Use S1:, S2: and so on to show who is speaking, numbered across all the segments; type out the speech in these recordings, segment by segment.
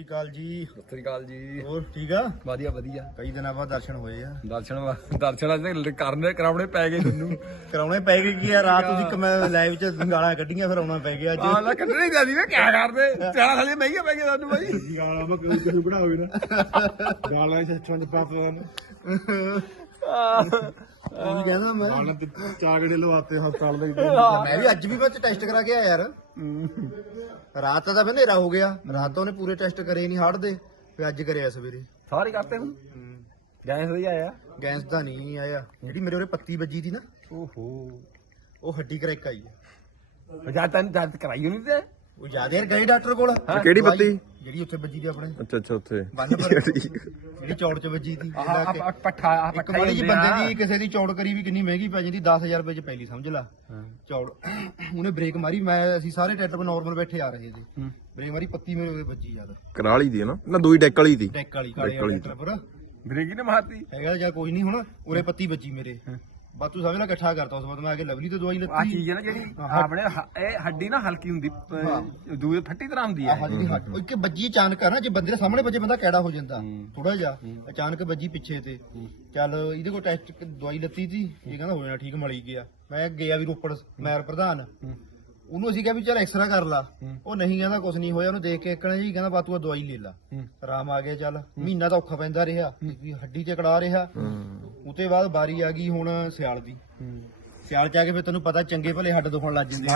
S1: ਸਤਿ ਸ਼੍ਰੀ ਅਕਾਲ ਜੀ।
S2: ਸਤਿ ਸ੍ਰੀ ਅਕਾਲ ਜੀ।
S1: ਹੋਰ ਠੀਕ ਆ?
S2: ਵਧੀਆ ਵਧੀਆ।
S1: ਕਈ ਦਿਨਾਂ ਬਾਅਦ ਦਰਸ਼ਨ ਹੋਏ ਆ।
S2: ਦਰਸ਼ਨ ਵਾ- ਦਰਸ਼ਨ ਅੱਜ ਕਰਨੇ ਕਰਾਉਣੇ ਪੈ ਗਏ ਮੈਨੂੰ।
S1: ਕਰਾਉਣੇ ਪੈ ਗਏ ਕੀ ਆ? ਰਾਤ ਤੁਸੀਂ ਕਮੈ ਲਾਈਵ ਚ ਗਾਲਾਂ ਕੱਢੀਆਂ ਫਿਰ ਆਉਣਾ ਪੈ ਗਿਆ ਅੱਜ।
S2: ਆਹ ਲੈ ਕੱਢਣੇ ਹੀ ਜਾਂਦੀ ਵੇ ਕਿਆ ਕਰਦੇ? ਚਾਹ ਥਲੇ ਮਹਿੰਗੇ ਪੈ ਗਏ ਸਾਨੂੰ ਬਾਈ
S3: ਗਾਲਾਂ ਮੈਂ ਕੋਈ ਕਿਸੇ ਬਣਾਵੇ ਨਾ? ਗਾਲਾਂ ਸਿਸਟਮ ਚ ਪਾਸ ਹਨ
S1: ਉਹ ਕਹਿੰਦਾ ਮੈਂ।
S3: ਗਾਲਾਂ ਤੇ ਚਾਗੜੇ ਲਵਾਤੇ ਹਸਪਤਾਲ ਦੇ
S1: ਮੈਂ ਵੀ ਅੱਜ ਵੀ ਬੱਚ ਟੈਸਟ ਕਰਾ ਕੇ ਆਇਆ ਯਾਰ। ਰਾਤ ਦਾ ਫਿਰ ਹਨੇਰਾ ਹੋ ਗਿਆ। ਰਾਤ ਤਾਂ ਉਹਨੇ ਪੂਰੇ ਟੈਸਟ ਕਰੇ ਨਹੀਂ ਹੜਦੇ ਫਿਰ ਅੱਜ ਕਰਿਆ ਸਵੇਰੇ।
S2: ਸਾਰੇ ਕਰਤੇ ਹੁਣ? ਗੈਸ ਹੋਈ ਆਇਆ।
S1: ਗੈਸ ਦਾ ਨਹੀਂ ਆਇਆ। ਜਿਹੜੀ ਮੇਰੇ ਉਰੇ ਪੱਤੀ ਵੱਜੀ ਸੀ ਨਾ
S2: ਓਹੋ।
S1: ਉਹ ਹੱਡੀ ਕਰੈਕ ਆਈ ਹੈ
S2: ਜਾਂ ਤੈਨੂੰ ਦਰਦ ਕਰਾਈ ਨਹੀਂ ਤੇ।
S1: ਉਹ ਜ਼ਿਆਦਾ ਯਾਰ ਗਏ ਡਾਕਟਰ ਕੋਲ।
S4: ਕਿਹੜੀ ਪੱਤੀ?
S1: ਜਿਹੜੀ ਉੱਥੇ ਵੱਜੀ ਦੀ ਆਪਣੇ।
S4: ਅੱਛਾ ਅੱਛਾ ਉੱਥੇ।
S1: ਬੰਨ ਪਰ ਜਿਹੜੀ ਚੌੜ ਚ ਵੱਜੀ ਕਿ-
S2: ਆਹ ਪੱਠਾ ਆਹ
S1: ਇੱਕ
S2: ਪੱਠਾ
S1: ਮਾੜੀ ਜੀ ਬੰਦੇ ਦੀ ਕਿਸੇ ਦੀ ਚੌੜ ਕਰੀ ਵੀ ਕਿੰਨੀ ਮਹਿੰਗੀ ਪੈ ਜਾਂਦੀ 10000 ਰੁਪਏ ਚ ਪਹਿਲੀ ਸਮਝ ਲਾ। ਚੌੜ। ਉਹਨੇ ਬ੍ਰੇਕ ਮਾਰੀ ਮੈਂ ਅਸੀਂ ਸਾਰੇ ਟਰੈਕਟਰ 'ਤੇ ਨਾਰਮਲ ਬੈਠੇ ਆ ਰਹੇ ਸੀ।
S2: ਹੂੰ।
S1: ਬ੍ਰੇਕ ਮਾਰੀ ਪੱਤੀ ਮੇਰੇ ਵੱਜੀ ਯਾਰ
S4: ਕਰਾਲੀ ਦੀ ਹੈ ਨਾ? ਨਾ ਦੂਈ ਡੈਕ ਵਾਲੀ ਦੀ।
S1: ਡੈਕ ਵਾਲੀ ਕਾਲੇ। ਟਰੈਕਟਰ ਪਰ
S2: ਬ੍ਰੇਕ ਨੇ ਮਾਰਤੀ।
S1: ਹੈਗਾ ਜਾਂ ਕੋਈ ਨਹੀਂ ਹੁਣ ਉਰੇ ਪੱਤੀ ਵੱਜੀ ਮੇਰੇ। ਬਸ ਤੂੰ ਸਮਝ ਲੈ ਇਕੱਠਾ ਕਰਤਾ ਉਸ ਬਾਅਦ ਮੈਂ ਆ ਕੇ ਲਵਲੀ ਤੋਂ ਦਵਾਈ
S2: ਆ
S1: ਲੱਤੀ।
S2: ਚੀਜ਼ ਹੈ ਨਾ ਜਿਹੜੀ
S1: ਹਾਂ।
S2: ਆਪਣੇ ਹ- ਇਹ ਹੱਡੀ ਨਾ ਹਲਕੀ ਹੁੰਦੀ
S1: ਹਾਂ।
S2: ਦੂਏ ਫੱਟੀ ਤਰ੍ਹਾਂ ਹੁੰਦੀ
S1: ਆਹ
S2: ਹੈ
S1: ਜਿਹੜੀ ਹੱਟ ਉਹ ਇੱਕ ਵੱਜੀ ਅਚਾਨਕ ਆ ਨਾ ਜੇ ਬੰਦੇ ਦੇ ਸਾਹਮਣੇ ਵੱਜੇ ਬੰਦਾ ਕੈੜਾ ਹੋ ਜਾਂਦਾ।
S2: ਹੂੰ।
S1: ਥੋੜਾ ਜਿਹਾ। ਅਚਾਨਕ ਵੱਜੀ ਪਿੱਛੇ ਤੇ। ਚੱਲ ਇਹਦੇ ਕੋਲ ਟੈਸਟ ਦਵਾਈ ਲੱਤੀ ਸੀ। ਇਹ ਕਹਿੰਦਾ ਹੋ ਜਾਣਾ ਠੀਕ ਮਲੀ ਗਿਆ। ਮੈਂ ਗਿਆ ਵੀ ਰੋਪੜ ਮੈਰ ਪ੍ਰਧਾਨ। ਉਹਨੂੰ ਅਸੀਂ ਕਿਹਾ ਵੀ ਚੱਲ ਐਕਸਰਾ ਕਰ ਲਾ। ਉਹ ਨਹੀਂ ਕਹਿੰਦਾ ਕੁਝ ਨਹੀਂ ਹੋਇਆ ਉਹਨੂੰ ਦੇਖ ਕੇ ਇੱਕਣਾ ਜੀ ਕਹਿੰਦਾ ਬਾ ਤੂੰ ਆਹ ਦਵਾਈ ਲੈ ਲਾ।
S2: ਹੂੰ।
S1: ਆਰਾਮ ਆ ਗਿਆ ਚੱਲ। ਮਹੀਨਾ ਤਾਂ ਔਖਾ ਪੈਂਦਾ ਰਿਹਾ। ਵੀ ਹੱਡੀ ਤੇ ਕੜਾ ਰਿਹਾ। ਉਤੇ ਬਾਅਦ ਬਾਰੀ ਆ ਗਈ ਹੁਣ ਸਿਆਲ ਦੀ। ਸਿਆਲ ਚ ਆ ਕੇ ਫਿਰ ਤੈਨੂੰ ਪਤਾ ਚੰਗੇ ਭਲੇ ਹੱਡ ਦੁਖਣ ਲੱਗ ਜਾਂਦੇ ਆ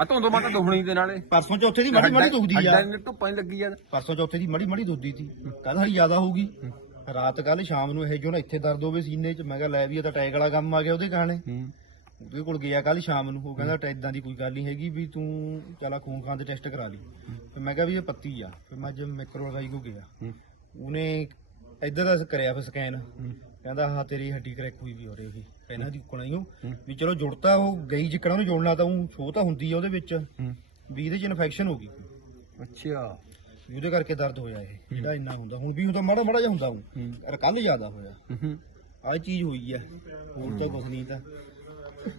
S2: ਆ ਤੋਂ ਤੋਂ ਮਾਤਾ ਦੁਖਣੀ ਦੇ ਨਾਲੇ।
S1: ਪਰਸੋਂ ਚੌਥੇ ਦੀ ਮੜੀ ਮੜੀ ਦੁਖਦੀ ਆ।
S2: ਹੱਡਾਂ ਨੇ ਧੁੱਪਾਂ ਹੀ ਲੱਗੀ ਆ।
S1: ਪਰਸੋਂ ਚੌਥੇ ਦੀ ਮੜੀ ਮੜੀ ਦੁੱਧੀ ਸੀ। ਕੱਲ ਹਰੀ ਜ਼ਿਆਦਾ ਹੋਊਗੀ। ਰਾਤ ਕੱਲ ਸ਼ਾਮ ਨੂੰ ਇਹ ਜੋ ਨਾ ਇੱਥੇ ਦਰਦ ਹੋਵੇ ਸੀਨੇ 'ਚ। ਮੈਂ ਕਿਹਾ ਲੈ ਵੀ ਇਹ ਤਾਂ ਅਟੈਕ ਵਾਲਾ ਕੰਮ ਆ ਗਿਆ ਉਹਦੇ ਕਹਾਣੇ ਉਹਦੇ ਕੋਲ ਗਿਆ ਕੱਲ ਸ਼ਾਮ ਨੂੰ। ਉਹ ਕਹਿੰਦਾ ਇਦਾਂ ਦੀ ਕੋਈ ਗੱਲ ਨਹੀਂ ਹੈਗੀ ਵੀ ਤੂੰ ਚਲਾ ਖੂਨ ਖਾਨ ਦੇ ਟੈਸਟ ਕਰਾ ਲਈ। ਫਿਰ ਮੈਂ ਕਿਹਾ ਵੀ ਇਹ ਪੱਤੀ ਆ। ਫਿਰ ਮੈਂ ਅੱਜ ਮੈਕਰੋ ਲਗਾਈ ਕੋ ਗਿਆ। ਉਹਨੇ ਇੱਧਰ ਦਾ ਕਰਿਆ ਫਿਰ ਸਕੈਨ। ਕਹਿੰਦਾ ਹਾਂ ਤੇਰੀ ਹੱਡੀ ਕਰੈਕ ਹੋਈ ਵੀ ਹੋ ਰਹੀ ਵੀ ਪਹਿਲਾਂ ਦੀ ਕੋਣਾ ਹੀ ਉਹ। ਵੀ ਚਲੋ ਜੁੜਤਾ ਉਹ ਗਈ ਜਿੱਕਣਾ ਨੂੰ ਜੋੜਨਾ ਤਾਂ ਉਹ ਸ਼ੋ ਤਾਂ ਹੁੰਦੀ ਆ ਉਹਦੇ ਵਿੱਚ। ਵੀ ਇਹਦੇ ਚ ਇਨਫੈਕਸ਼ਨ ਹੋ ਗਈ।
S2: ਅੱਛਾ।
S1: ਵੀ ਉਹਦੇ ਕਰਕੇ ਦਰਦ ਹੋਇਆ ਇਹ ਜਿਹੜਾ ਇੰਨਾ ਹੁੰਦਾ। ਹੁਣ ਵੀ ਹੁੰਦਾ ਮਾੜਾ ਮਾੜਾ ਜਿਹਾ ਹੁੰਦਾ ਪਰ ਕੱਲ ਜ਼ਿਆਦਾ ਹੋਇਆ। ਆਹ ਚੀਜ਼ ਹੋਈ ਹੈ ਹੋਰ ਤਾਂ ਕੁਝ ਨਹੀਂ ਤਾਂ।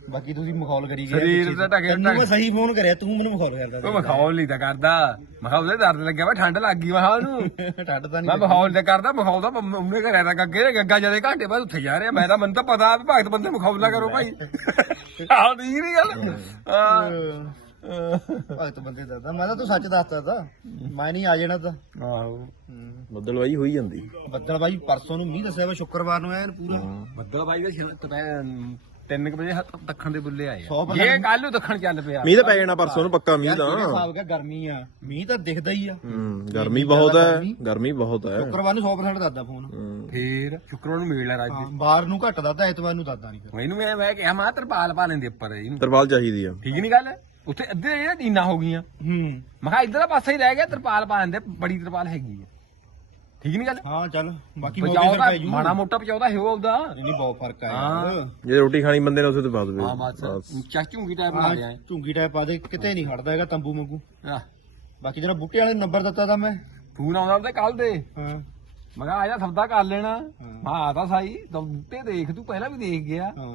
S1: ਬਾਕੀ ਤੁਸੀਂ ਮਖੌਲ ਕਰੀ ਗਏ
S2: ਸਰੀਰ। ਤਾਂ ਢਕੇ-
S1: ਤੈਨੂੰ ਮੈਂ ਸਹੀ ਫੋਨ ਕਰਿਆ ਤੂੰ ਮੈਨੂੰ ਮਖੌਲ ਕਰਦਾ
S2: ਉਹ ਮਖੌਲ ਨਹੀਂ ਤਾਂ ਕਰਦਾ। ਮਖੌਲ ਦੇ ਦਰਦ ਲੱਗਿਆ ਵਾ ਠੰਡ ਲੱਗ ਗਈ ਵਾ ਉਹਨੂੰ
S1: ਠੱਡ ਤਾਂ
S2: ਮੈਂ
S1: ਨਹੀਂ
S2: ਮਖੌਲ ਤੇ ਕਰਦਾ ਮਖੌਲ ਦਾ ਉਹਨੇ ਘਰੇ ਦਾ ਗੱਗੇ ਨੇ ਗੱਗਾ ਜਦੇ ਘੰਟੇ ਬਾਅਦ ਉੱਥੇ ਜਾ ਰਿਹਾ। ਮੈਂ ਤਾਂ ਮੈਨੂੰ ਤਾਂ ਪਤਾ ਵੀ ਭਗਤ ਬੰਦੇ ਮਖੌਲ ਨਾ ਕਰੋ ਭਾਈ। ਆਹ ਨਹੀਂ ਨਹੀਂ ਗੱਲ। ਹਾਂ।
S1: ਭਗਤ ਬੰਦੇ ਦੱਸਦਾ ਮੈਂ ਤਾਂ ਤੂੰ ਸੱਚ ਦੱਸਦਾ ਤਾ। ਮੈਂ ਨਹੀਂ ਆ ਜਾਣਾ ਤਾਂ।
S2: ਆਹੋ।
S4: ਬੱਦਲਵਾਈ ਹੋਈ ਜਾਂਦੀ।
S1: ਬੱਦਲ ਬਾਈ ਪਰਸੋਂ ਨੂੰ ਮੀਂਹ ਦੱਸਿਆ ਵਾ ਸ਼ੁੱਕਰਵਾਰ ਨੂੰ ਐਨ ਪੂਰਾ।
S2: ਬੱਦਲ ਬਾਈ ਦਾ 3 ਵਜੇ ਹ- ਦੱਖਣ ਦੇ ਬੁੱਲੇ ਆਏ
S1: ਸੌ
S2: ਆ
S1: ਪਤਾ
S2: ਇਹ ਕੱਲ ਨੂੰ ਦੱਖਣ ਚੱਲ ਪਿਆ।
S4: ਮੀਂਹ ਤਾਂ ਪੈ ਜਾਣਾ ਪਰਸੋਂ ਨੂੰ ਪੱਕਾ ਮੀਂਹ
S1: ਹਿਸਾਬ ਕਾ ਗਰਮੀ ਆ। ਮੀਂਹ ਤਾਂ ਦਿਖਦਾ ਹੀ ਆ।
S4: ਹੂੰ ਗਰਮੀ ਬਹੁਤ ਹੈ ਗਰਮੀ ਬਹੁਤ ਹੈ।
S1: ਸ਼ੁੱਕਰਵਾਰ ਨੂੰ 100% ਦੱਸਦਾ ਫੋਨ।
S4: ਹੂੰ।
S2: ਫੇਰ ਸ਼ੁੱਕਰਵਾਰ ਨੂੰ ਮੇਲ ਆ ਰਾਜ
S1: ਹਾਂ ਬਾਹਰ ਨੂੰ ਘੱਟ ਦੱਸਦਾ ਐਤਵਾਰ ਨੂੰ ਦੱਸਦਾ ਨਹੀਂ ਫਿਰ।
S2: ਮੈਨੂੰ ਮੈਂ ਮੈਂ ਕਿਹਾ ਮੈਂ ਤਰਪਾਲ ਪਾ ਲੈਂਦੇ ਉੱਪਰ ਇਹਨੂੰ।
S4: ਤਰਪਾਲ ਚਾਹੀਦੀ ਆ।
S2: ਠੀਕ ਨਹੀਂ ਗੱਲ? ਉੱਥੇ ਅੱਧੇ ਜਿਹੜੀਆਂ ਟੀਨਾ ਹੋ ਗਈਆਂ।
S1: ਹੂੰ।
S2: ਮੈਂ ਕਿਹਾ ਇੱਧਰ ਦਾ ਪਾਸਾ ਹੀ ਰਹਿ ਗਿਆ ਤਰਪਾਲ ਪਾ ਲੈਂਦੇ ਬੜੀ ਤਰਪਾਲ ਹੈਗੀ ਆ। ਠੀਕ ਨਹੀਂ ਗੱਲ?
S1: ਹਾਂ ਚੱਲ। ਬਾਕੀ ਮੌਕੇ
S2: ਪਚਾਉ
S1: ਸਿਰ
S2: ਦਾ
S1: ਪੈ ਜੂ।
S2: ਮਾੜਾ ਮੋਟਾ ਪਚਾਉਦਾ ਹੈ ਉਹਦਾ
S1: ਨਹੀਂ ਨਹੀਂ ਬਹੁਤ ਫ਼ਰਕ ਆ
S2: ਹਾਂ।
S1: ਯਾਰ
S4: ਜੇ ਰੋਟੀ ਖਾਣੀ ਬੰਦੇ ਨੇ ਉਸੇ ਤੋਂ ਬਾਅਦ ਵੇ
S2: ਹਾਂ ਬਸ। ਚਾਚੂਗੀ ਟਾਈਪ ਲਾ ਦਿਆ
S1: ਹਾਂ, ਝੁੰਗੀ ਟਾਈਪ ਪਾ ਦੇ ਕਿਤੇ ਨਹੀਂ ਖੜਦਾ ਹੈਗਾ ਤੰਬੂ ਵਾਂਗੂ
S2: ਆਹ,
S1: ਬਾਕੀ ਜਿਹੜਾ ਬੂਟੇ ਵਾਲੇ ਨੰਬਰ ਦਿੱਤਾ ਤਾਂ ਮੈਂ।
S2: ਫੋਨ ਆਉਂਦਾ ਉਹਦੇ ਕੱਲ ਦੇ।
S1: ਹਾਂ।
S2: ਮੈਂ ਕਿਹਾ ਆ ਜਾ ਸੌਦਾ ਕਰ ਲੈਣਾ। ਮੈਂ ਆ ਤਾਂ ਸਾਈ ਤਾਂ ਬੂਟੇ ਦੇਖ ਤੂੰ ਪਹਿਲਾਂ ਵੀ ਦੇਖ ਗਿਆ।
S1: ਹਾਂ।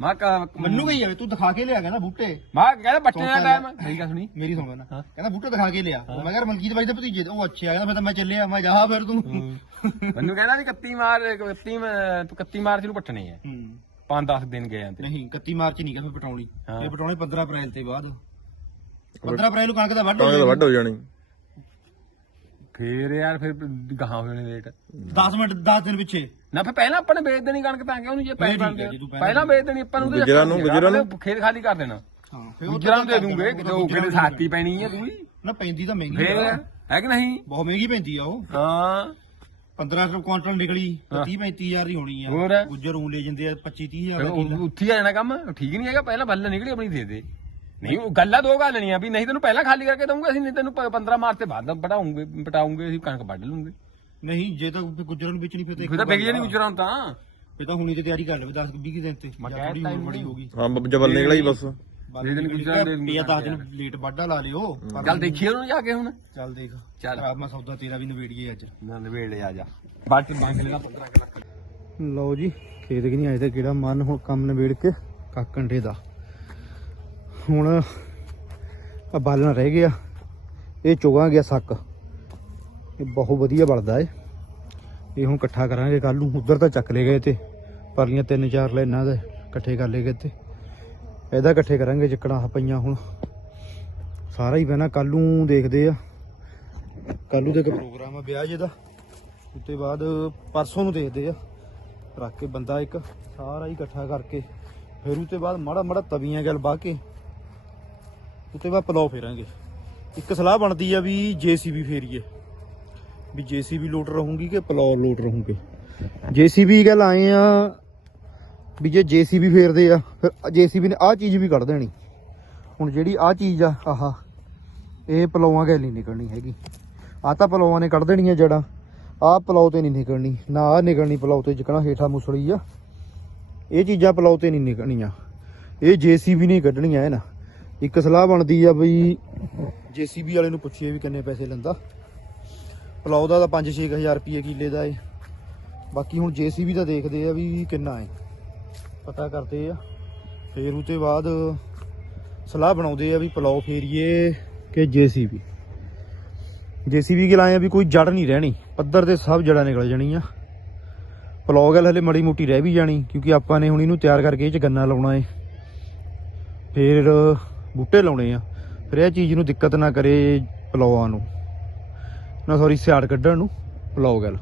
S2: ਮੈਂ ਕਿਹਾ
S1: ਮੈਨੂੰ ਕਹੀ ਜਾਵੇ ਤੂੰ ਦਿਖਾ ਕੇ ਲਿਆ ਕਹਿੰਦਾ ਬੂਟੇ।
S2: ਮੈਂ ਕਹਿੰਦਾ ਬੱਚੇ ਦਾ ਟਾਈਮ ਮੇਰੀ ਗੱਲ ਸੁਣੀ।
S1: ਮੇਰੀ ਸੁਣ ਨਾ। ਕਹਿੰਦਾ ਬੂਟੇ ਦਿਖਾ ਕੇ ਲਿਆ। ਮੈਂ ਕਿਹਾ ਮਲਕੀਤ ਬਾਈ ਦੇ ਭਤੀਜੇ। ਉਹ ਅੱਛਾ ਕਹਿੰਦਾ ਫਿਰ ਤਾਂ ਮੈਂ ਚੱਲਿਆ। ਮੈਂ ਜਾ ਫਿਰ ਤੂੰ।
S2: ਮੈਨੂੰ ਕਹਿੰਦਾ ਵੀ 31 ਮਾਰ 31 ਮ- 31 ਮਾਰਚ ਨੂੰ ਪੱਟਣੇ ਆ।
S1: ਹੂੰ।
S2: 5-10 ਦਿਨ ਗਏ ਆਂ ਤੇ।
S1: ਨਹੀਂ 31 ਮਾਰਚ ਨਹੀਂ ਕਹਿੰਦਾ ਪਟਾਉਣੀ। ਇਹ ਪਟਾਉਣੀ 15 ਅਪ੍ਰੈਲ ਤੇ ਬਾਅਦ। 15 ਅਪ੍ਰੈਲ ਨੂੰ ਕਣਕ ਦਾ ਵੱਢ ਹੋ
S4: ਜਾਣੀ।
S2: ਫੇਰ ਯਾਰ ਫਿਰ ਗਾਹਾਂ ਹੋ ਜਾਣੇ ਲੇਟ
S1: 10 ਮਿੰਟ 10 ਦਿਨ ਪਿੱਛੇ।
S2: ਨਾ ਫਿਰ ਪਹਿਲਾਂ ਆਪਾਂ ਨੇ ਵੇਚ ਦੇਣੀ ਕਣਕ ਤਾਂ ਕਿਉਂ ਨਹੀਂ ਜੇ
S1: ਹੈ ਜੀ, ਤੂੰ ਪਹਿਲਾਂ
S2: ਵੇਚ ਦੇਣੀ ਆਪਾਂ ਨੂੰ
S4: ਗੁੱਜਰਾਂ ਨੂੰ- ਗੁੱਜਰਾਂ ਨੂੰ।
S2: ਖੇਤ ਖਾਲੀ ਕਰ ਦੇਣਾ।
S1: ਹਾਂ ਫਿਰ ਉਹ
S2: ਗੁਜਰਾਂ ਨੂੰ ਦੇ ਦੂੰਗੇ ਉਹ ਕਿਤੇ ਸਾਥੀ ਪੈਣੀ ਹੈ ਤੂੰ ਹੀ
S1: ਨਾ ਪੈਂਦੀ ਤਾਂ ਮਹਿੰਗੀ
S2: ਫੇਰ
S1: ਆ।
S2: ਹੈ ਕਿ ਨਹੀਂ?
S1: ਬਹੁਤ ਮਹਿੰਗੀ ਪੈਂਦੀ ਆ ਉਹ।
S2: ਹਾਂ।
S1: 15 ਕੁਆਂਟਲ ਨਿਕਲੀ
S2: ਹਾਂ।
S1: 30 35000 ਦੀ ਹੋਣੀ ਆ? ਗੁੱਜਰ ਉਹ ਲੈ ਜਾਂਦੇ ਆ 25 30000
S2: ਫਿਰ
S1: ਦਾ
S2: ਉਹ-
S1: ਕਿੱਲਾ।
S2: ਉੱਥੇ ਹੀ ਆ ਜਾਣਾ ਕੰਮ? ਠੀਕ ਨਹੀਂ ਹੈਗਾ ਪਹਿਲਾਂ ਬੱਲ ਨਿਕਲੀ ਆਪਣੀ ਦੇ ਦੇ। ਨਹੀਂ ਉਹ ਗੱਲਾਂ ਦੋ ਗੱਲ ਨਹੀਂ ਆ ਵੀ ਨਹੀਂ ਤੈਨੂੰ ਪਹਿਲਾਂ ਖਾਲੀ ਕਰਕੇ ਦਊਂਗਾ ਅਸੀਂ ਨਹੀਂ ਤੈਨੂੰ 15 ਮਾਰਚ ਤੇ ਬਾਅਦ ਬਟਾਉਂਗੇ ਬਟਾਉਂਗੇ ਅਸੀਂ ਕਣਕ ਵੱਢ ਲੂੰਗੇ।
S1: ਨਹੀਂ ਜੇ ਤਾਂ ਫਿਰ ਗੁੱਜਰਾਂ ਨੂੰ ਵੇਚਣੀ ਫਿਰ ਤਾਂ
S2: ਫਿਰ ਤਾਂ ਵਿਕ ਜਾਣੀ
S1: ਵਾਰ
S2: ਗੁਜਰਾਂ ਤਾਂ।
S1: ਫਿਰ ਤਾਂ ਹੁਣੀ ਤੇ ਤਿਆਰੀ ਕਰ ਲਵੇ 10 20 ਦਿਨ ਤੇ।
S2: ਮੈਂ
S1: ਜਾਂ
S2: ਕਹਿ
S1: ਥੋੜੀ
S2: ਦਿੱਤਾ
S1: ਬੜੀ
S2: ਇਹਨੂੰ।
S1: ਹੋਗੀ
S4: ਹਾਂ ਜਬਲ ਨਿਕਲਾ ਹੀ ਬਸ।
S2: ਦੇ ਦੇਣ ਗੁੱਜਰਾਂ ਦੇ
S1: ਪਿਆ 10 ਦਿਨ ਲੇਟ ਵਾਢਾ ਲਾ ਲਿਓ।
S2: ਚੱਲ ਦੇਖੀਏ ਉਹਨੂੰ ਜਾ ਕੇ ਹੁਣ।
S1: ਚੱਲ ਦੇਖ।
S2: ਚੱਲ।
S1: ਖਰਾਬ ਮੈਂ ਸੌਦਾ ਤੇਰਾ ਵੀ ਨਵੇੜੀਏ ਅੱਜ।
S2: ਨਾ ਨਵੇੜ ਆ ਜਾ। ਬਾਕੀ ਮੰਗ ਲੈਣਾ 15 ਲੱਖ।
S1: ਲਓ ਜੀ ਖੇਤ ਕਿ ਨਹੀਂ ਆਏ ਤੇ ਕਿਹੜਾ ਮਨ ਹੁਣ ਕੰਮ ਨਵੇੜ ਕੇ ਕਾਕੰਡੇ ਦਾ। ਹੁਣ ਬਾਲਣ ਰਹਿ ਗਿਆ। ਇਹ ਚੁਗਾ ਗਿਆ ਸੱਕ। ਇਹ ਬਹੁਤ ਵਧੀਆ ਬਲਦਾ ਏ। ਇਹ ਹੁਣ ਇਕੱਠਾ ਕਰਾਂਗੇ ਕੱਲ ਨੂੰ। ਉਧਰ ਤਾਂ ਚੱਕ ਲਏ ਗਏ ਤੇ। ਪਰਲੀਆਂ ਤਿੰਨ ਚਾਰ ਲਾਈਨਾਂ ਦੇ ਇਕੱਠੇ ਕਰ ਲਏ ਗਏ ਤੇ। ਇਹਦਾ ਇਕੱਠੇ ਕਰਾਂਗੇ ਚੱਕਣਾ ਪਈਆਂ ਹੁਣ। ਸਾਰਾ ਹੀ ਪਹਿਲਾਂ ਕੱਲ ਨੂੰ ਦੇਖਦੇ ਆ। ਕੱਲ ਨੂੰ ਤੇ ਇੱਕ ਪ੍ਰੋਗਰਾਮ ਆ ਵਿਆਹ ਜਿਹਦਾ। ਉੱਤੇ ਬਾਅਦ ਪਰਸੋਂ ਨੂੰ ਦੇਖਦੇ ਆ। ਰੱਖ ਕੇ ਬੰਦਾ ਇੱਕ ਸਾਰਾ ਹੀ ਇਕੱਠਾ ਕਰਕੇ। ਫਿਰ ਉਤੇ ਬਾਅਦ ਮਾੜਾ ਮਾੜਾ ਤਵੀਆਂ ਗੱਲ ਬਾਹ ਕੇ ਉਤੇ ਬਾਅਦ ਪਲਾਉ ਫੇਰਾਂਗੇ। ਇੱਕ ਸਲਾਹ ਬਣਦੀ ਆ ਵੀ ਜੀਸੀਬੀ ਫੇਰੀਏ। ਵੀ ਜੀਸੀਬੀ ਲੋਟ ਰਹੂਗੀ ਕਿ ਪਲਾਉ ਲੋਟ ਰਹੂਗੇ? ਜੀਸੀਬੀ ਗੱਲ ਆਏ ਆ ਵੀ ਜੇ ਜੀਸੀਬੀ ਫੇਰਦੇ ਆ, ਫਿਰ ਜੀਸੀਬੀ ਨੇ ਆਹ ਚੀਜ਼ ਵੀ ਕੱਢ ਦੇਣੀ। ਹੁਣ ਜਿਹੜੀ ਆਹ ਚੀਜ਼ ਆ, ਆਹ, ਇਹ ਪਲਾਉਆਂ ਗੱਲ ਨਹੀਂ ਨਿਕਲਣੀ ਹੈਗੀ। ਆ ਤਾਂ ਪਲਾਉਆਂ ਨੇ ਕੱਢ ਦੇਣੀਆਂ ਜੜਾਂ ਆਹ ਪਲਾਉ ਤੇ ਨਹੀਂ ਨਿਕਲਣੀ। ਨਾ ਆਹ ਨਿਕਲਣੀ ਪਲਾਉ ਤੇ, ਜਿਕਣਾ ਹੇਠਾਂ ਮੁਸੜੀ ਆ। ਇਹ ਚੀਜ਼ਾਂ ਪਲਾਉ ਤੇ ਨਹੀਂ ਨਿਕਲਣੀਆਂ। ਇਹ ਜੀਸੀਬੀ ਨਹੀਂ ਕੱਢਣੀਆਂ ਹੈ ਨਾ ਇੱਕ ਸਲਾਹ ਬਣਦੀ ਆ ਬਈ ਜੀਸੀਬੀ ਵਾਲੇ ਨੂੰ ਪੁੱਛੀਏ ਵੀ ਕਿੰਨੇ ਪੈਸੇ ਲੈਂਦਾ। ਪਲਾਉ ਦਾ ਤਾਂ 5-6000 ਰੁਪਏ ਕਿੱਲੇ ਦਾ ਏ। ਬਾਕੀ ਹੁਣ ਜੀਸੀਬੀ ਦਾ ਦੇਖਦੇ ਆ ਵੀ ਕਿੰਨਾ ਏ। ਪਤਾ ਕਰਦੇ ਆ। ਫੇਰ ਉਤੇ ਬਾਅਦ ਸਲਾਹ ਬਣਾਉਂਦੇ ਆ ਵੀ ਪਲਾਉ ਫੇਰੀਏ ਕਿ ਜੀਸੀਬੀ। ਜੀਸੀਬੀ ਕਿ ਲਾਏ ਆ ਵੀ ਕੋਈ ਜੜ ਨਹੀਂ ਰਹਿਣੀ। ਪੱਧਰ ਤੇ ਸਭ ਜੜਾਂ ਨਿਕਲ ਜਾਣੀਆਂ। ਪਲਾਉ ਗੱਲ ਹਲੇ ਮੜੀ ਮੋਟੀ ਰਹਿ ਵੀ ਜਾਣੀ ਕਿਉਂਕਿ ਆਪਾਂ ਨੇ ਹੁਣ ਇਹਨੂੰ ਤਿਆਰ ਕਰਕੇ ਇਹ ਚ ਗੰਨਾ ਲਾਉਣਾ ਏ। ਫਿਰ ਬੂਟੇ ਲਾਉਣੇ ਆ। ਫਿਰ ਇਹ ਚੀਜ਼ ਨੂੰ ਦਿੱਕਤ ਨਾ ਕਰੇ ਪਲਾਉਆਂ ਨੂੰ। ਨਾ ਸੌਰੀ ਸਿਆੜ ਕੱਢਣ ਨੂੰ ਪਲਾਉ ਗੱਲ।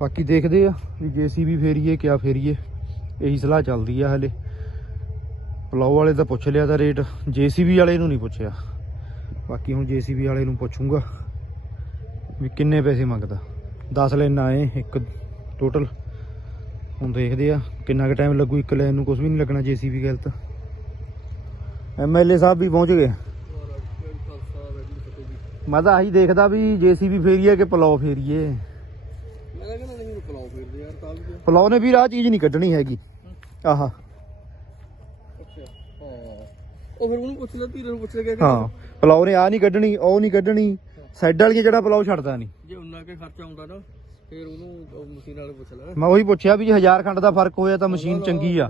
S1: ਬਾਕੀ ਦੇਖਦੇ ਆ ਵੀ ਜੀਸੀਬੀ ਫੇਰੀਏ, ਕਿਆ ਫੇਰੀਏ। ਇਹੀ ਸਲਾਹ ਚੱਲਦੀ ਆ ਹਲੇ। ਪਲਾਉ ਵਾਲੇ ਦਾ ਪੁੱਛ ਲਿਆ ਤਾਂ ਰੇਟ, ਜੀਸੀਬੀ ਵਾਲੇ ਨੂੰ ਨਹੀਂ ਪੁੱਛਿਆ। ਬਾਕੀ ਹੁਣ ਜੀਸੀਬੀ ਵਾਲੇ ਨੂੰ ਪੁੱਛੂੰਗਾ ਵੀ ਕਿੰਨੇ ਪੈਸੇ ਮੰਗਦਾ। 10 ਲੈਣਾ ਏ ਇੱਕ ਟੋਟਲ ਹੁਣ ਦੇਖਦੇ ਆ ਕਿੰਨਾ ਕੁ ਟਾਈਮ ਲੱਗੂ, ਇੱਕ ਲੈਣ ਨੂੰ ਕੁਝ ਵੀ ਨਹੀਂ ਲੱਗਣਾ ਜੀਸੀਬੀ ਗੱਲ ਤਾਂ। ਐਮਐਲਏ ਸਾਹਿਬ ਵੀ ਪਹੁੰਚ ਗਏ। ਮੈਂ ਤਾਂ ਆਹੀ ਦੇਖਦਾ ਵੀ ਜੀਸੀਬੀ ਫੇਰੀਏ ਕਿ ਪਲਾਉ ਫੇਰੀਏ।
S2: ਪਲਾਉ
S1: ਨੇ ਵੀ ਆਹ ਚੀਜ਼ ਨਹੀਂ ਕੱਢਣੀ ਹੈਗੀ। ਆਹਾ।
S2: ਉਹ ਫਿਰ ਉਹਨੂੰ ਪੁੱਛ ਲੈ ਧੀਰੇ ਨੂੰ ਪੁੱਛ ਲੈ
S1: ਹਾਂ ਪਲਾਉ ਨੇ ਆ ਨਹੀਂ ਕੱਢਣੀ, ਉਹ ਨਹੀਂ ਕੱਢਣੀ। ਸਾਈਡ ਵਾਲੀਆਂ ਜਿਹੜਾ ਪਲਾਉ ਛੱਡਦਾ ਨਹੀਂ।
S2: ਜੇ ਉਹਨਾਂ ਕੇ ਖਰਚਾ ਆਉਂਦਾ ਨਾ ਫਿਰ ਉਹਨੂੰ ਉਹ ਮਸ਼ੀਨ ਵਾਲੇ ਪੁੱਛ ਲੈ
S1: ਮੈਂ ਉਹੀ ਪੁੱਛਿਆ ਵੀ ਜੇ ਹਜ਼ਾਰ ਖੰਡ ਦਾ ਫ਼ਰਕ ਹੋਇਆ ਤਾਂ ਮਸ਼ੀਨ ਚੰਗੀ ਆ।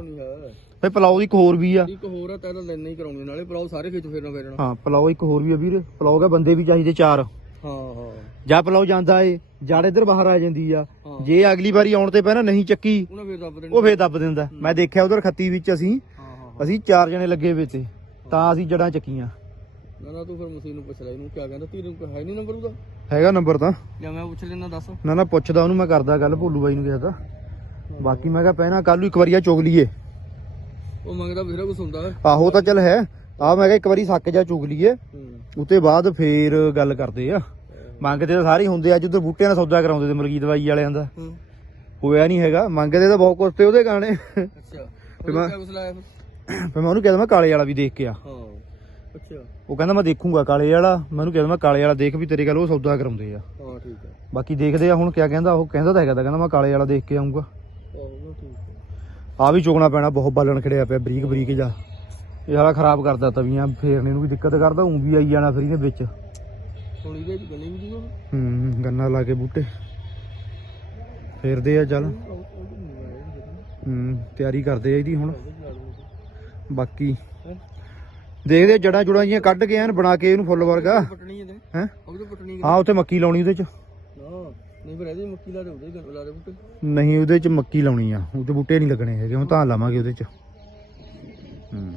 S1: ਫੇ ਪਲਾਉ ਇੱਕ ਹੋਰ ਵੀ ਆ।
S2: ਇੱਕ ਹੋਰ ਆ ਤੈਨੂੰ ਲੈਣਾ ਹੀ ਕਰਾਉਣੀ ਨਾਲੇ ਪਲਾਉ ਸਾਰੇ ਖਿੱਚ ਫੇਰਨਾ ਫੇਰਨਾ
S1: ਹਾਂ ਪਲਾਉ ਇੱਕ ਹੋਰ ਵੀ ਆ ਵੀਰ। ਪਲਾਉ ਦੇ ਬੰਦੇ ਵੀ ਚਾਹੀਦੇ ਚਾਰ।
S2: ਹਾਂ ਹਾਂ।
S1: ਜਾਂ ਪਲਾਉ ਜਾਂਦਾ ਏ ਜੜ ਇੱਧਰ ਬਾਹਰ ਆ ਜਾਂਦੀ ਆ। ਜੇ ਅਗਲੀ ਵਾਰੀ ਆਉਣ ਤੇ ਪਹਿਲਾਂ ਨਹੀਂ ਚੱਕੀ ਉਹ ਫੇਰ ਦੱਬ ਦਿੰਦਾ। ਮੈਂ ਦੇਖਿਆ ਉਧਰ ਖੱਤੀ ਵਿੱਚ ਅਸੀਂ ਅਸੀਂ ਚਾਰ ਜਣੇ ਲੱਗੇ ਵੇ ਤੇ ਤਾਂ ਅਸੀਂ ਜੜਾਂ ਚੱਕੀਆਂ।
S2: ਨਾ ਨਾ ਤੂੰ ਫਿਰ ਮਸ਼ੀਨ ਨੂੰ ਪੁੱਛ ਲੈ ਇਹਨੂੰ ਕਿਆ ਕਹਿੰਦਾ ਨੂੰ ਹੈ ਨਹੀਂ ਨੰਬਰ ਉਹਦਾ?
S1: ਹੈਗਾ ਨੰਬਰ ਤਾਂ।
S2: ਜਾਂ ਮੈਂ ਪੁੱਛ ਲੈਣਾ ਦੱਸ।
S1: ਨਾ ਨਾ ਪੁੱਛਦਾ ਉਹਨੂੰ ਮੈਂ ਕਰਦਾ ਗੱਲ ਭੋਲੂ ਬਾਈ ਨੂੰ ਕਿਹਾ ਤਾਂ ਬਾਕੀ ਮੈਂ ਕਿਹਾ ਪਹਿਲਾਂ ਕੱਲ ਨੂੰ ਇੱਕ ਵਾਰੀ ਆ ਚੁਗ ਲਈਏ।
S2: ਉਹ ਮੰਗਦਾ ਬਥੇਰਾ ਕੁਛ ਹੁੰਦਾ। ਹੈ
S1: ਆਹੋ ਤਾਂ ਚੱਲ ਹੈ। ਆ ਮੈਂ ਕਿਹਾ ਇੱਕ ਵਾਰੀ ਸੱਕ ਜਾ ਚੁਗ ਲਈਏ।
S2: ਹੂੰ।
S1: ਉਤੇ ਬਾਅਦ ਫੇਰ ਗੱਲ ਕਰਦੇ ਆ। ਮੰਗਦੇ ਤਾਂ ਸਾਰੇ ਹੀ ਹੁੰਦੇ ਆ, ਅੱਜ ਉਧਰ ਬੂਟਿਆਂ ਦਾ ਸੌਦਾ ਕਰਾਉਂਦੇ ਤੇ ਮੁਰਗੀ ਦਵਾਈ ਵਾਲਿਆਂ ਦਾ।
S2: ਹੂੰ।
S1: ਹੋਇਆ ਨਹੀਂ ਹੈਗਾ। ਮੰਗਦੇ ਤਾਂ ਬਹੁਤ ਕੁਛ ਤੇ ਉਹਦੇ ਗਾਣੇ।
S2: ਅੱਛਾ।
S1: ਤੇ ਮੈਂ-
S2: ਕਿਆ ਕੁਛ ਲਾਇਆ ਫਿਰ?
S1: ਫਿਰ ਮੈਂ ਉਹਨੂੰ ਕਹਿੰਦਾ ਮੈਂ ਕਾਲੇ ਵਾਲਾ ਵੀ ਦੇਖ ਕੇ ਆ।
S2: ਹਾਂ। ਅੱਛਾ।
S1: ਉਹ ਕਹਿੰਦਾ ਮੈਂ ਦੇਖੂੰਗਾ ਕਾਲੇ ਵਾਲਾ। ਮੈਨੂੰ ਕਹਿੰਦਾ ਮੈਂ ਕਾਲੇ ਵਾਲਾ ਦੇਖ ਵੀ ਤੇਰੇ ਗੱਲ ਉਹ ਸੌਦਾ ਕਰਾਉਂਦੇ ਆ।
S2: ਹਾਂ ਠੀਕ ਹੈ
S1: ਬਾਕੀ ਦੇਖਦੇ ਆ ਹੁਣ ਕਿਆ ਕਹਿੰਦਾ ਉਹ ਕਹਿੰਦਾ ਤਾਂ ਹੈਗਾ ਤਾਂ ਕਹਿੰਦਾ ਮੈਂ ਕਾਲੇ ਵਾਲਾ ਦੇਖ ਕੇ ਆਉਂਗਾ
S2: ਆਹੋ ਨਾ ਠੀਕ ਹੈ
S1: ਆ ਵੀ ਚੁਗਣਾ ਪੈਣਾ ਬਹੁਤ ਬਾਲਣ ਖੜਿਆ ਪਿਆ ਬਰੀਕ ਬਰੀਕ ਜਾ ਇਹ ਸਾਲਾ ਖਰਾਬ ਕਰਦਾ ਤਵੀਆਂ ਫੇਰਨੇ ਨੂੰ ਵੀ ਦਿੱਕਤ ਕਰਦਾ ਉਂ ਵੀ ਆਈ ਜਾਣਾ ਫਿਰ ਇਹਦੇ ਵਿੱਚ।
S2: ਵਿੱਚ ਗੰਨੇ ਵੀ ਜੂਗਾ
S1: ਹੂੰ ਗੰਨਾ ਲਾ ਕੇ ਬੂਟੇ। ਫੇਰਦੇ ਆ ਚੱਲ। ਹੂੰ ਤਿਆਰੀ ਕਰਦੇ ਆ ਇਹਦੀ ਹੁਣ। ਬਾਕੀ ਦੇਖਦੇ ਜੜਾਂ ਜੁੜਾਂ ਜੀਆਂ ਕੱਢ ਕੇ ਐਨ ਬਣਾ ਕੇ ਇਹਨੂੰ ਫੁੱਲ ਵਰਗਾ।
S2: ਪਟਣੀ ਇਹਦੇ
S1: ਹੈ?
S2: ਪਟਣੀ
S1: ਉੱਥੇ ਮੱਕੀ ਲਾਉਣੀ ਉਹਦੇ ਚ।
S2: ਨਹੀਂ ਫਿਰ ਇਹਦੇ ਮੱਕੀ ਲਾ ਦੇ ਉਹਦੇ ਲਾ ਦੇ ਬੁੱਤੇ
S1: ਨਹੀਂ ਉਹਦੇ ਚ ਮੱਕੀ ਲਾਉਣੀ ਆ। ਉਹਦੇ ਬੂਟੇ ਨਹੀਂ ਲੱਗਣੇ ਹੈਗੇ ਹੁਣ ਤਾਂ ਲਾਵਾਂਗੇ ਉਹਦੇ ਚ। ਹੂੰ।